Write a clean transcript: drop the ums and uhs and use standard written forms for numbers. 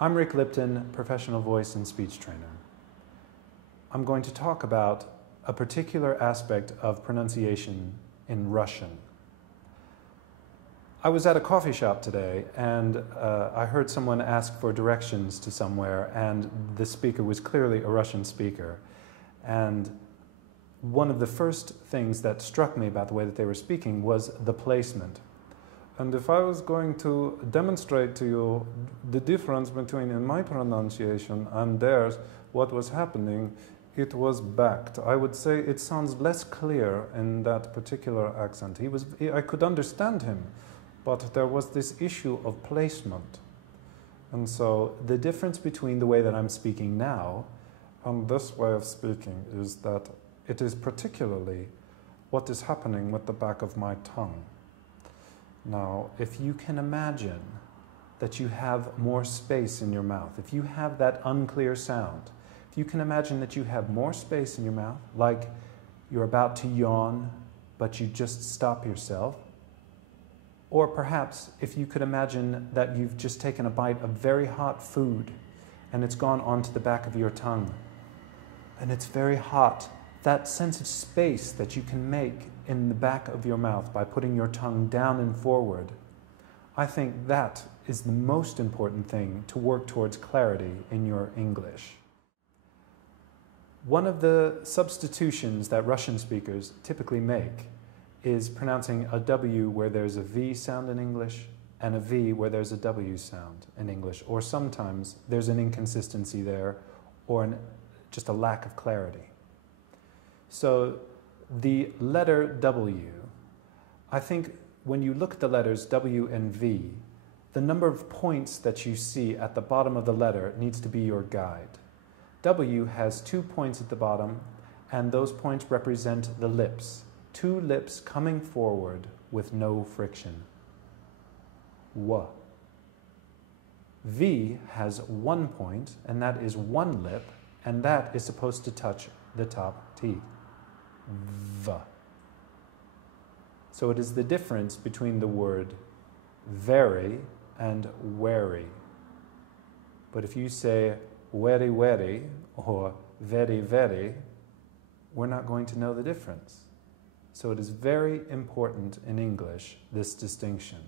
I'm Rick Lipton, professional voice and speech trainer. I'm going to talk about a particular aspect of pronunciation in Russian. I was at a coffee shop today and I heard someone ask for directions to somewhere, and the speaker was clearly a Russian speaker. And one of the first things that struck me about the way that they were speaking was the placement. And if I was going to demonstrate to you the difference between in my pronunciation and theirs, what was happening, it was backed. I would say it sounds less clear in that particular accent. I could understand him, but there was this issue of placement. And so the difference between the way that I'm speaking now and this way of speaking is that it is particularly what is happening with the back of my tongue. Now, if you can imagine that you have more space in your mouth, if you have that unclear sound, if you can imagine that you have more space in your mouth, like you're about to yawn, but you just stop yourself, or perhaps if you could imagine that you've just taken a bite of very hot food and it's gone onto the back of your tongue, and it's very hot, that sense of space that you can make in the back of your mouth by putting your tongue down and forward, I think that is the most important thing to work towards clarity in your English. One of the substitutions that Russian speakers typically make is pronouncing a W where there's a V sound in English and a V where there's a W sound in English, or sometimes there's an inconsistency there or just a lack of clarity. So the letter W, I think when you look at the letters W and V, the number of points that you see at the bottom of the letter needs to be your guide. W has 2 points at the bottom, and those points represent the lips. 2 lips coming forward with no friction. W. V has 1 point, and that is 1 lip, and that is supposed to touch the top teeth. V. So it is the difference between the word very and wary. But if you say very, very or very, very, we're not going to know the difference. So it is very important in English, this distinction.